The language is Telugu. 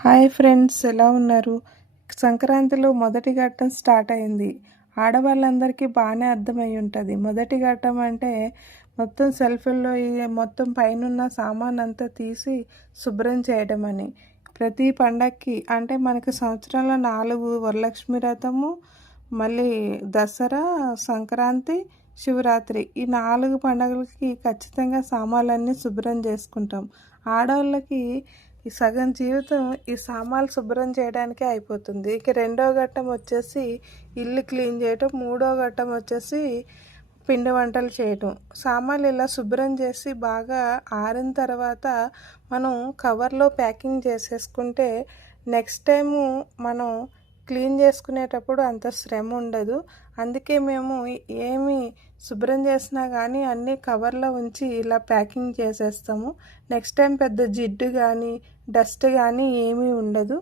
హాయ్ ఫ్రెండ్స్, ఎలా ఉన్నారు? సంక్రాంతిలో మొదటి ఘట్టం స్టార్ట్ అయింది. ఆడవాళ్ళందరికీ బాగానే అర్థమై ఉంటుంది. మొదటి ఘట్టం అంటే మొత్తం సెల్ఫ్ల్లో మొత్తం పైనున్న సామాన్ అంతా తీసి శుభ్రం చేయడం అని. ప్రతి పండక్కి అంటే మనకి సంవత్సరంలో 4 వరలక్ష్మి వ్రతము, మళ్ళీ దసరా, సంక్రాంతి, శివరాత్రి ఈ 4 పండుగలకి ఖచ్చితంగా సామాన్లన్నీ శుభ్రం చేసుకుంటాం. ఆడవాళ్ళకి ఈ సగం జీవితం ఈ సామాన్లు శుభ్రం చేయడానికే అయిపోతుంది. ఇక రెండో ఘట్టం వచ్చేసి ఇల్లు క్లీన్ చేయటం, మూడో ఘట్టం వచ్చేసి పిండి వంటలు చేయటం. సామాన్లు ఇలా శుభ్రం చేసి బాగా ఆరిన తర్వాత మనం కవర్లో ప్యాకింగ్ చేసేసుకుంటే నెక్స్ట్ టైము మనం క్లీన్ చేసుకునేటప్పుడు అంత శ్రమ ఉండదు. అందుకే మేము ఏమి శుభ్రం చేసినా కానీ అన్నీ కవర్లో ఉంచి ఇలా ప్యాకింగ్ చేసేస్తాము. నెక్స్ట్ టైం పెద్ద జిడ్డు కానీ డస్ట్ కానీ ఏమీ ఉండదు.